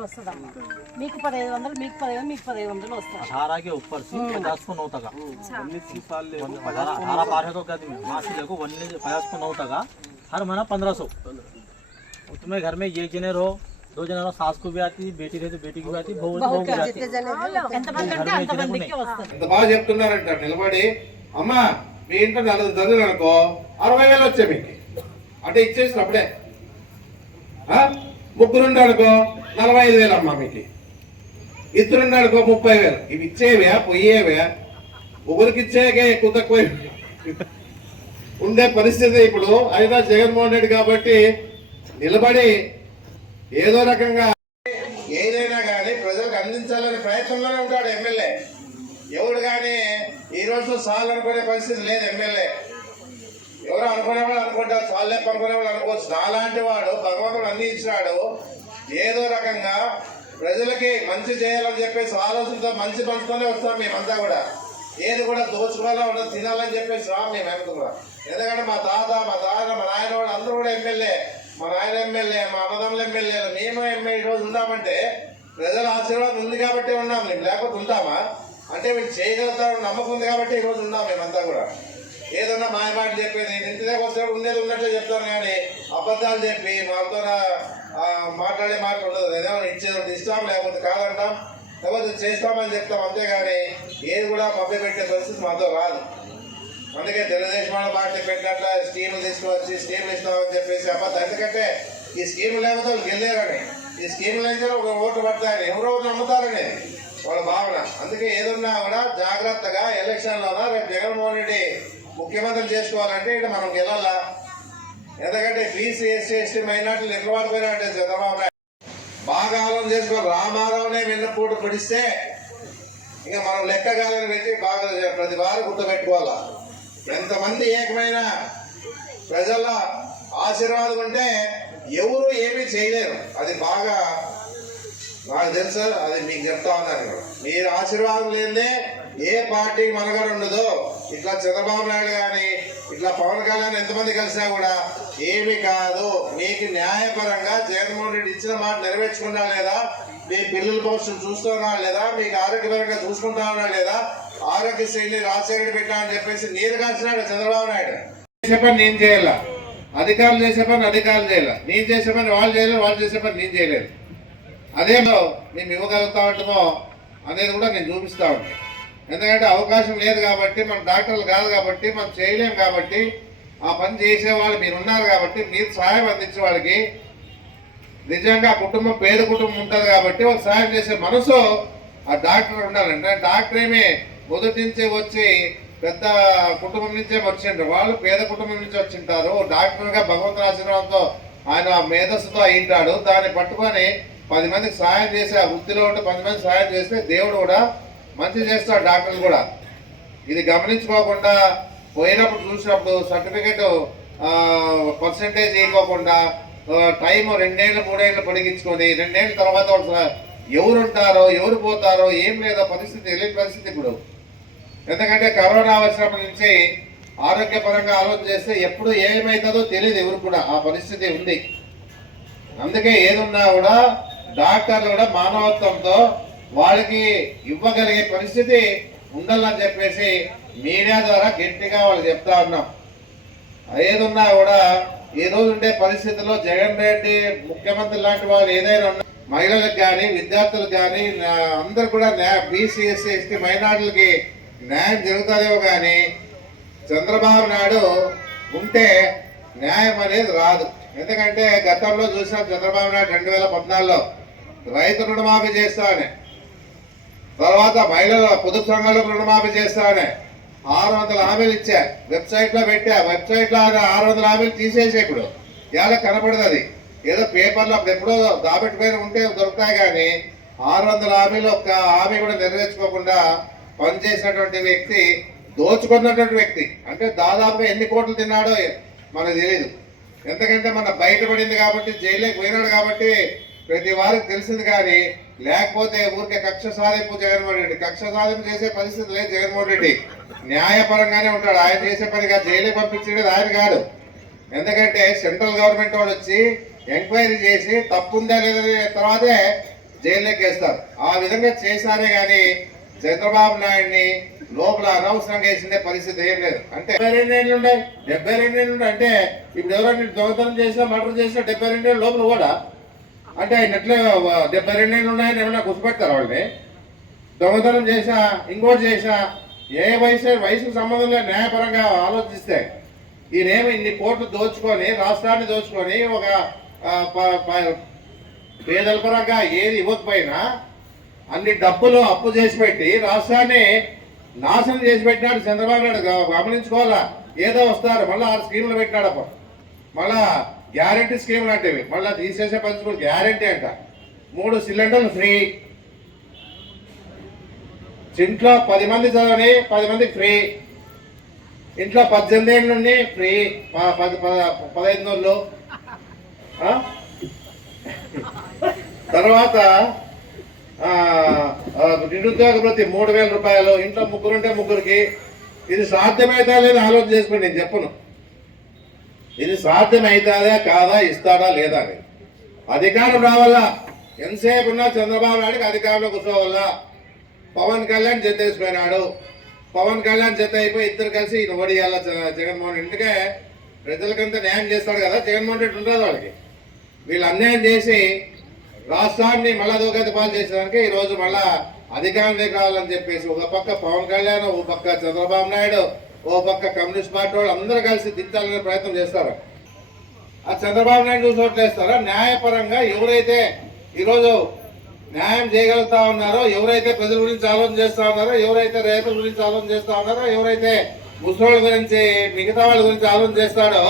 వందలు వస్తుందమ్మా మీకు పదహైదు వందలు మీకు పదహైదు మీకు పదహైదు వందలు వస్తుంది अठारह के ऊपर से पचास को नौ टका अठारह अठारह पार है तो क्या दिन मासी देखो उन्नीस पचास को नौ टका हर महीना पंद्रह सौ तुम्हें घर में एक जने रहो दो जने रहो सास को भी आती बेटी रहे तो बेटी की भी आती बहू रहे तो बहू की भी आती ఎంతమంది అంటే అంతమందికి వస్తుంది ఇంత బాగా చెప్తున్నారంట నిలబడి అమ్మా మీ ఇంట్లో నలుగురు చదివారు అనుకో అరవై వేలు వచ్చాయి మీకు అంటే ఇచ్చేసిన అప్పుడే ఆ? ముగ్గురుండు నలభై ఐదు వేలు అమ్మా మీకు. ఇద్దరుండు ముప్పై వేలు ఇవి ఇచ్చేవే పోయేవే ఒకరికి ఇచ్చేకే ఎక్కువ తక్కువ. ఉండే పరిస్థితి ఇప్పుడు అయినా జగన్మోహన్ రెడ్డి కాబట్టి నిలబడి ఏదో రకంగా ఏదైనా కానీ ప్రజలకు అందించాలనే ప్రయత్నంలోనే ఉంటాడు ఎమ్మెల్యే. ఎవడు కానీ ఈ రోజు సాగు అనుకునే పరిస్థితి లేదు ఎమ్మెల్యే. ఎవరు అనుకునే వాళ్ళు అనుకుంటారు చాలే పనుకునే వాళ్ళు అనుకోవచ్చు. నాలాంటి వాడు భగవంతుడు అన్ని ఇచ్చినాడు. ఏదో రకంగా ప్రజలకి మంచి చేయాలని చెప్పేసి ఆలోచనతో మంచి మనసుతోనే వస్తాం మేమంతా కూడా. ఏది కూడా దోచుకోవాలా ఉండదు తినాలని చెప్పేసి రా మేము కూడా ఎందుకంటే మా తాత మా తాత మా నాయన వాడు అందరూ కూడా ఎమ్మెల్యే. మా నాయన ఎమ్మెల్యే మా అన్నదమ్ములు ఎమ్మెల్యే మేము ఎమ్మెల్యే ఈ రోజు ఉన్నామంటే ప్రజల ఆశీర్వాదం ఉంది కాబట్టి ఉన్నాం మేము. లేకపోతే ఉంటామా? అంటే వీళ్ళు చేయగలుగుతారని నమ్మకం ఉంది కాబట్టి ఈరోజు ఉన్నాం మేమంతా కూడా. ఏదన్నా మాయ చెప్పేది నేను వస్తాడు ఉండేది ఉన్నట్లు చెప్తాను కానీ అబద్ధాలు చెప్పి వాళ్ళతో మాట్లాడే మాట ఉండదు. ఏదైనా ఇచ్చేది ఇస్తాం లేకపోతే కాదంటాం? లేకపోతే చేస్తామని చెప్తాం అంతేగాని ఏది కూడా మభ్య పెట్టే పరిస్థితి మాతో రాదు. అందుకే తెలుగుదేశం వాళ్ళ పార్టీ పెట్టినట్ల స్కీములు తీసుకువచ్చి స్కీములు ఇస్తామని చెప్పేసి అబద్ధం ఎందుకంటే ఈ స్కీములు లేకపోతే వాళ్ళు గెలిచారని ఈ స్కీములు అయితే ఒక ఓటు పడతాయని. ఎవరో నమ్ముతారని వాళ్ళ భావన. అందుకే ఏదున్నా కూడా జాగ్రత్తగా ఎలక్షన్లోనా రేపు జగన్మోహన్ రెడ్డి ముఖ్యమంత్రి చేసుకోవాలంటే ఇక్కడ మనం గెలాలా ఎందుకంటే బీసీ ఎస్సీ ఎస్టీ మైనార్టీలు ఎట్లా పడిపోయినారంటే చంద్రబాబు నాయుడు. బాగా ఆలోచన చేసుకోవాలి రామారావునే వెన్నపూట పడిస్తే ఇంకా మనం లెక్క కాలని పెట్టి బాగా ప్రతి వారు గుర్తుపెట్టుకోవాలా? ఎంతమంది ఏకమైన ప్రజల ఆశీర్వాదం ఉంటే ఎవరు ఏమీ చేయలేరు. అది బాగా నాకు తెలుసు అది మీకు చెప్తా ఉన్నాను మీరు ఆశీర్వాదం లేదే ఏ పార్టీ మనగడ ఉండదో ఇట్లా చంద్రబాబు నాయుడు కానీ ఇట్లా పవన్ కళ్యాణ్ ఎంతమంది కలిసినా కూడా ఏమి కాదు. మీకు న్యాయపరంగా జగన్మోహన్ రెడ్డి ఇచ్చిన మాట నెరవేర్చుకున్నా లేదా మీ పిల్లల భవిష్యత్తు చూస్తున్నా లేదా మీకు ఆరోగ్యపరంగా చూసుకుంటున్నా లేదా ఆరోగ్యశ్రీని రాజశేఖరి పెట్టా అని చెప్పేసి నీరు కాల్చినాడు చంద్రబాబు నాయుడు. చేసే పని నేను చేయాల? అధికారులు చేసే పని అధికారులు చేయాల? నేను చేసే పని వాళ్ళు చేయలేదు వాళ్ళు చేసే పని నేను చేయలేదు. అదేమో మేము ఇవ్వగలుగుతా ఉంటామో అనేది కూడా నేను చూపిస్తా ఉంటాను ఎందుకంటే అవకాశం లేదు కాబట్టి మనం డాక్టర్లు కాదు కాబట్టి మనం చేయలేం కాబట్టి ఆ పని చేసే వాళ్ళు మీరు ఉన్నారు కాబట్టి మీరు సహాయం అందించే వాళ్ళకి నిజంగా కుటుంబం పేద కుటుంబం ఉంటుంది కాబట్టి వాళ్ళు సహాయం చేసే మనసు ఆ డాక్టర్ ఉండాలంటే డాక్టర్ ఏమే మొదటి నుంచే వచ్చి పెద్ద కుటుంబం నుంచే వచ్చిండ్రు. వాళ్ళు పేద కుటుంబం నుంచి వచ్చింటారు. డాక్టర్గా భగవంతుని ఆశీర్వాదంతో ఆయన మేధస్సుతో అయింటాడు. దాన్ని పట్టుకొని పది మందికి సహాయం చేసి ఆ వృత్తిలో ఉంటే పది మంది సహాయం చేస్తే దేవుడు కూడా మంచి చేస్తారు డాక్టర్లు కూడా. ఇది గమనించుకోకుండా పోయినప్పుడు చూసినప్పుడు సర్టిఫికెట్ పర్సంటేజ్ ఇవ్వకుండా టైం రెండేళ్ళు మూడేళ్ళు పొడిగించుకొని రెండేళ్ళ తర్వాత వాళ్ళు ఎవరు ఉంటారో ఎవరు పోతారో ఏం లేదో పరిస్థితి తెలియని పరిస్థితి ఇప్పుడు. ఎందుకంటే కరోనా వచ్చినప్పటి నుంచి ఆరోగ్యపరంగా ఆలోచన చేస్తే ఎప్పుడు ఏమవుతుందో తెలియదు ఎవరు కూడా ఆ పరిస్థితి ఉంది. అందుకే ఏదున్నా కూడా డాక్టర్లు కూడా మానవత్వంతో వాళ్ళకి ఇవ్వగలిగే పరిస్థితి ఉండాలని చెప్పేసి మీడియా ద్వారా గట్టిగా వాళ్ళు చెప్తా ఉన్నాం. ఏదున్నా కూడా ఈ రోజు ఉండే పరిస్థితుల్లో జగన్ రెడ్డి ముఖ్యమంత్రి లాంటి వాళ్ళు ఏదైనా ఉన్నా మహిళలకు కానీ విద్యార్థులకు కానీ అందరు కూడా బీసీ ఎస్సీ ఎస్టీ మైనార్టీలకి న్యాయం జరుగుతుందేమో కానీ చంద్రబాబు నాయుడు ఉంటే న్యాయం అనేది రాదు. ఎందుకంటే గతంలో చూసిన చంద్రబాబు నాయుడు రెండు వేల పద్నాలుగులో రైతు రుణమాఫీ చేస్తానే తర్వాత మహిళల పొదుపు సంఘాలకు రుణమాఫీ చేస్తానే ఆరు వందల హామీలు ఇచ్చా. వెబ్సైట్లో పెట్టా. వెబ్సైట్లో ఆరు వందల హామీలు తీసేసే ఇప్పుడు. ఇవాళ కనపడదు అది ఏదో పేపర్లో అప్పుడు ఎప్పుడో దాబెట్టిపోయిన ఉంటే దొరుకుతాయి కానీ ఆరు వందల హామీలు ఒక్క హామీ కూడా నెరవేర్చుకోకుండా పనిచేసినటువంటి వ్యక్తి దోచుకున్నటువంటి వ్యక్తి. అంటే దాదాపుగా ఎన్ని కోట్లు తిన్నాడో మనకు తెలియదు ఎందుకంటే మన బయటపడింది కాబట్టి జైలుకి పోయినాడు కాబట్టి ప్రతి వారికి తెలిసింది కానీ లేకపోతే ఊరికే కక్ష సాధింపు జగన్మోహన్ రెడ్డి. కక్ష సాధింపు చేసే పరిస్థితి లేదు జగన్మోహన్ రెడ్డి. న్యాయపరంగానే ఉంటాడు. ఆయన చేసే పనిగా జైలు పంపించేది ఆయన కాదు. ఎందుకంటే సెంట్రల్ గవర్నమెంట్ వాడు వచ్చి ఎంక్వైరీ చేసి తప్పుందా లేదా తర్వాతే జైల్లోకి వేస్తారు ఆ విధంగా చేశారే కానీ చంద్రబాబు నాయుడిని లోపల అనవసరంగా వేసిండే పరిస్థితి ఏం లేదు. అంటే డెబ్బై రెండు ఏళ్ళు ఉన్నాయి డెబ్బై రెండు ఏళ్ళు అంటే ఇప్పుడు ఎవరైనా దొంగతనం చేసినా మర్డర్ చేసినా డెబ్బై రెండు ఏళ్ళు లోపల కూడా అంటే ఆయన ఎట్లా డెబ్బై రెండు ఏళ్ళు ఉన్నాయని ఏమైనా గుర్తుపెడతారు వాళ్ళని? దొంగతనం చేసా ఇంకోటి చేసా ఏ వయసు వయసుకు సంబంధం లేదు న్యాయపరంగా ఆలోచిస్తే ఈయనేమి ఇన్ని కోట్లు దోచుకొని రాష్ట్రాన్ని దోచుకొని ఒక పేదల పరంగా ఏది ఇవ్వకపోయినా అన్ని డబ్బులు అప్పు చేసి పెట్టి రాష్ట్రాన్ని నాశనం చేసి పెట్టినాడు చంద్రబాబు నాయుడు. గమనించుకోవాలా? ఏదో వస్తారు. మళ్ళీ ఆరు స్కీములు పెట్టినాడు అప్ప మళ్ళా గ్యారంటీ స్కీమ్ అంటే మళ్ళీ తీసేసే పరిస్థితి గ్యారంటీ అంట. మూడు సిలిండర్లు ఫ్రీ. ఇంట్లో పది మంది చదవని పది మందికి ఫ్రీ. ఇంట్లో పద్దెనిమిది ఏళ్ళు నుండి ఫ్రీ. ప- పది పదహైదు నెలలు తర్వాత నిరుద్యోగ ప్రతి మూడు వేల రూపాయలు. ఇంట్లో ముగ్గురు ఉంటే ముగ్గురికి. ఇది సాధ్యమైతే లేదు ఆలోచన చేసుకోండి నేను చెప్పను. ఇది సాధ్యమవుతుందా కాదా ఇస్తాడా లేదా అని. అధికారం రావాలా? ఎంతసేపు ఉన్నా చంద్రబాబు నాయుడికి అధికారంలో కూర్చోవాలా? పవన్ కళ్యాణ్ జత వేసిపోయినాడు పవన్ కళ్యాణ్ జత అయిపోయి ఇద్దరు కలిసి ఈయన ఓడియాల జగన్మోహన్ ఎందుకే ఎందుకంటే ప్రజలకంతా న్యాయం చేస్తాడు కదా? జగన్మోహన్ రెడ్డి ఉండదు వాళ్ళకి. వీళ్ళు అన్యాయం చేసి రాష్ట్రాన్ని మళ్ళా దోగతి పాలు చేసేదానికి ఈ రోజు మళ్ళా అధికారంలోకి రావాలని చెప్పేసి ఒక పక్క పవన్ కళ్యాణ్ ఒక పక్క చంద్రబాబు నాయుడు ఓ పక్క కమ్యూనిస్ట్ పార్టీ వాళ్ళు అందరూ కలిసి దించాలనే ప్రయత్నం చేస్తారు? ఆ చంద్రబాబు నాయుడు చూసి ఓట్లేస్తారా? న్యాయపరంగా ఎవరైతే ఈరోజు న్యాయం చేయగలుగుతా ఉన్నారో ఎవరైతే ప్రజల గురించి ఆలోచన చేస్తా ఉన్నారో ఎవరైతే రైతుల గురించి ఆలోచన చేస్తా ఉన్నారో ఎవరైతే ముసలోళ్ళ గురించి మిగతా వాళ్ళ గురించి ఆలోచన చేస్తాడో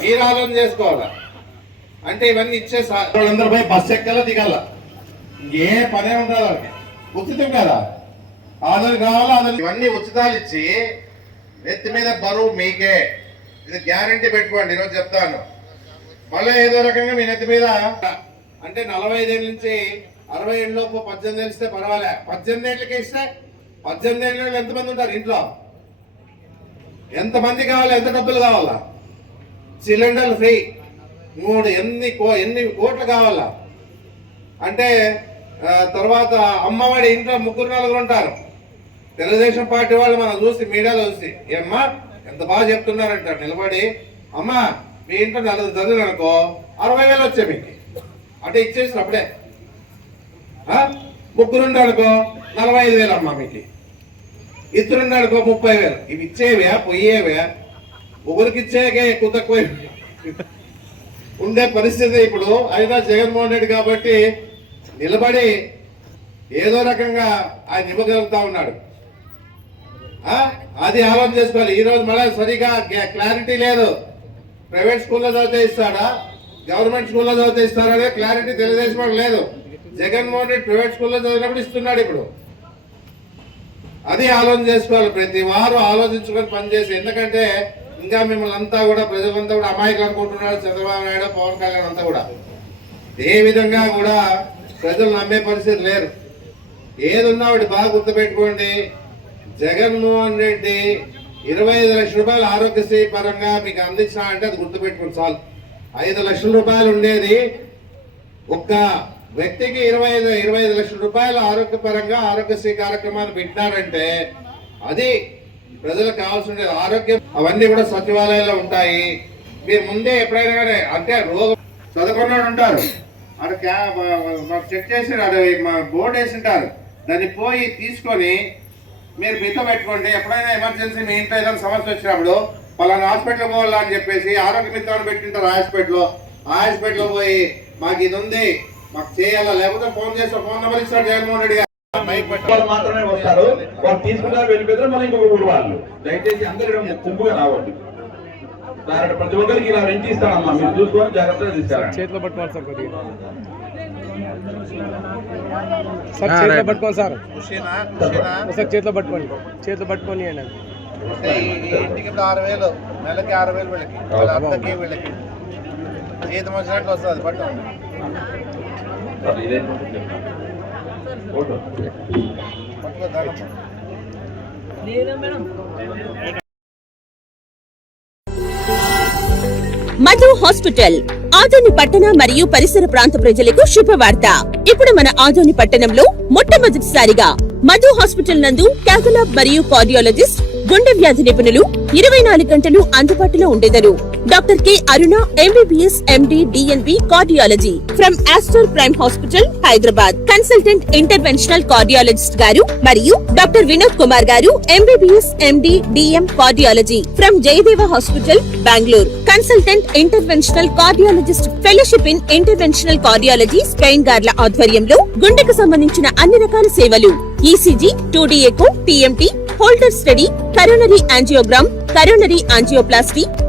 మీరు ఆలోచన చేసుకోవాలా? అంటే ఇవన్నీ ఇచ్చే వాళ్ళందరూ పోయి బస్సు ఎక్కాల దిగాల? ఏ పనే వాళ్ళకి. ఉచితం కదా? ఆధార్ కావాలా ఇవన్నీ ఉచితాలు ఇచ్చి నెత్తి మీద బరువు మీకే. ఇది గ్యారంటీ పెట్టుకోండి ఈరోజు చెప్తాను. మళ్ళీ ఏదో రకంగా మీ నెత్తి మీద అంటే నలభై ఐదేళ్ళ నుంచి అరవై ఏళ్ళ లోపు పద్దెనిమిది ఏళ్ళు ఇస్తే పర్వాలే. పద్దెనిమిది ఏళ్ళకి ఇస్తే పద్దెనిమిది ఏళ్ళు ఎంతమంది ఉంటారు ఇంట్లో? ఎంతమంది కావాలి? ఎంత డబ్బులు కావాలా? సిలిండర్లు ఫ్రీ. మూడు ఎన్ని కో ఎన్ని కోట్లు కావాలా? అంటే తర్వాత అమ్మవాడి ఇంట్లో ముగ్గురు నలుగురు ఉంటారు. తెలుగుదేశం పార్టీ వాళ్ళు మనం చూసి మీడియాలో చూసి ఏమ్మా ఎంత బాగా చెప్తున్నారంట నిలబడి అమ్మా మీ ఇంట్లో నలుగురు చదివిన అనుకో అరవై వేలు వచ్చాయి మీకు. అంటే ఇచ్చేసినప్పుడే అప్పుడే. అనుకో నలభై ఐదు వేలు అమ్మా మీకు. ఇద్దరుండి అనుకో ముప్పై వేలు. ఇవి ఇచ్చేవే పోయేవే. ముగ్గురికి ఇచ్చేకే ఎక్కువ తక్కువ ఉండే పరిస్థితి ఇప్పుడు అయినా జగన్మోహన్ రెడ్డి కాబట్టి నిలబడి ఏదో రకంగా ఆయన ఇవ్వగలుగుతా ఉన్నాడు. అది ఆలోచన చేసుకోవాలి. ఈ రోజు మళ్ళీ సరిగా క్లారిటీ లేదు. ప్రైవేట్ స్కూల్లో చదివితే ఇస్తాడా? గవర్నమెంట్ స్కూల్లో చదివితే ఇస్తాడా అనేది క్లారిటీ తెలుగుదేశం లేదు. జగన్మోహన్ రెడ్డి ప్రైవేట్ స్కూల్లో చదివినప్పుడు ఇస్తున్నాడు ఇప్పుడు. అది ఆలోచన చేసుకోవాలి. ప్రతి వారు ఆలోచించుకొని పనిచేసి ఎందుకంటే ఇంకా మిమ్మల్ని అంతా కూడా ప్రజలంతా కూడా అమాయకులు అనుకుంటున్నారు. చంద్రబాబు నాయుడు పవన్ కళ్యాణ్ అంతా కూడా. ఏ విధంగా కూడా ప్రజలు నమ్మే పరిస్థితి లేరు ఏది ఉన్నా ఒకటి బాగా గుర్తుపెట్టుకోండి. జగన్మోహన్ రెడ్డి ఇరవై ఐదు లక్షల రూపాయలు ఆరోగ్యశ్రీ పరంగా మీకు అందించినా అంటే అది గుర్తుపెట్టుకుని చాలు. ఐదు లక్షల రూపాయలు ఉండేది ఒక్క వ్యక్తికి ఇరవై ఐదు ఇరవై ఐదు లక్షల రూపాయలు ఆరోగ్యపరంగా ఆరోగ్యశ్రీ కార్యక్రమాన్ని పెట్టినారంటే అది ప్రజలకు కావాల్సిన ఆరోగ్యం అవన్నీ కూడా సచివాలయాల్లో ఉంటాయి. మీరు ముందే ఎప్పుడైనా కానీ అంటే రోగం చదువుకున్నాడు ఉంటారు. అక్కడ చెక్ చేసి అక్కడ మా బోర్డు వేసి ఉంటారు దాన్ని పోయి తీసుకొని మీరు మీతో పెట్టుకోండి. ఎప్పుడైనా ఎమర్జెన్సీ మీ ఇంట్లో ఏదైనా సమస్య వచ్చినప్పుడు పలానా హాస్పిటల్ పోవాలా అని చెప్పేసి ఆరోగ్య మిత్రాన్ని పెట్టింటారు ఆ హాస్పిటల్లో ఆ హాస్పిటల్లో పోయి మాకు ఇది ఉంది. మాకు చేయాలా? లేకపోతే ఫోన్ చేస్తే ఫోన్ నెంబర్ ఇస్తాడు జగన్మోహన్ రెడ్డి గారు. వాళ్ళు మాత్రమే వస్తారు. వాళ్ళు తీసుకుంటారు వెళ్ళిపోతారు మళ్ళీ ఇంకొక ఊరు వాళ్ళు. దయచేసి అందరూ గుంపుగా రావద్దు. ప్రతి ఒక్కరికి ఇలా రెంట్ ఇస్తానమ్మా. మీరు చూసుకొని జాగ్రత్తగా తీసుకురండి చేతిలో పట్టుకోవాలి సార్ కొద్దిగా. సార్ చేతిలో పట్టుకోండి సార్? సార్ చేతిలో పట్టుకోండి. చేతిలో పట్టుకొని అండి. అంటే ఈ ఈ ఇంటికి ఇప్పుడు ఆరు వేలు నెలకి ఆరు వేలు వీళ్ళకి. వాళ్ళ అత్తకి వీళ్ళకి. జీతం వచ్చినట్లు వస్తుంది పట్టు. ఇదే ఫోటో పట్టుకో. మధు హాస్పిటల్. ఆదోని పట్టణ మరియు పరిసర ప్రాంత ప్రజలకు శుభవార్త. ఇప్పుడు మన ఆదోని పట్టణంలో మొట్టమొదటిసారిగా మధు హాస్పిటల్ నందు క్యాథలాబ్ మరియు కార్డియాలజిస్ట్ గుండె వ్యాధి నిపుణులు ఇరవై నాలుగు గంటలు అందుబాటులో ఉండేదరు. Doctor K Aruna MBBS MD DNB cardiology from Aster Prime hospital Hyderabad. Consultant interventional cardiologist గారు మరియు డాక్టర్ వినోద్ కుమార్ గారు MBBS MD DM cardiology from Jayadeva hospital Bengaluru. Consultant interventional cardiologist fellowship in interventional cardiology Spain గార్ల ఆధ్వర్యంలో గుండెకు సంబంధించిన అన్ని రకాల సేవలు ECG two D echo TMT holder study coronary angiogram coronary angioplasty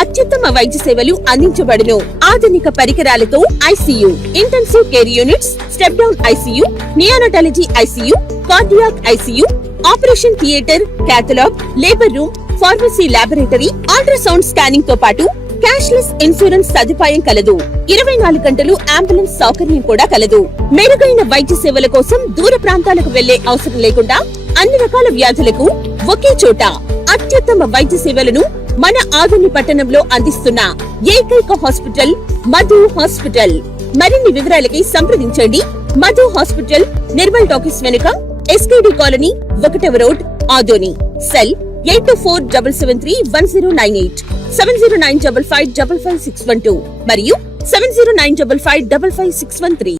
అత్యుత్తమ వైద్య సేవలు అందించబడును. ఆధునిక పరికరాలతో ICU intensive care units step down ICU neonatology ICU cardiac ICU operation theatre cath lab labour room pharmacy laboratory ultrasound స్కానింగ్తో పాటు cashless insurance సదుపాయం కలదు. ఇరవై నాలుగు గంటలు అంబులెన్స్ సౌకర్యం కూడా కలదు. మెరుగైన వైద్య సేవల కోసం దూర ప్రాంతాలకు వెళ్ళే అవసరం లేకుండా అన్ని రకాల వ్యాధులకు ఒకే చోట అత్యుత్తమ వైద్య సేవలను మన ఆధుని పట్టణంలో అందిస్తున్న ఏకైక హాస్పిటల్ మధు హాస్పిటల్. మరిన్ని వివరాలకి సంప్రదించండి. మధు హాస్పిటల్ నిర్మల్ టాకీస్ వెనుక ఎస్కేడి కాలనీ ఒకటవ road Adoni. Cell eight two four double seven three one zero nine eight seven zero nine double five double five six one two మరియు seven zero nine double five double five six one three.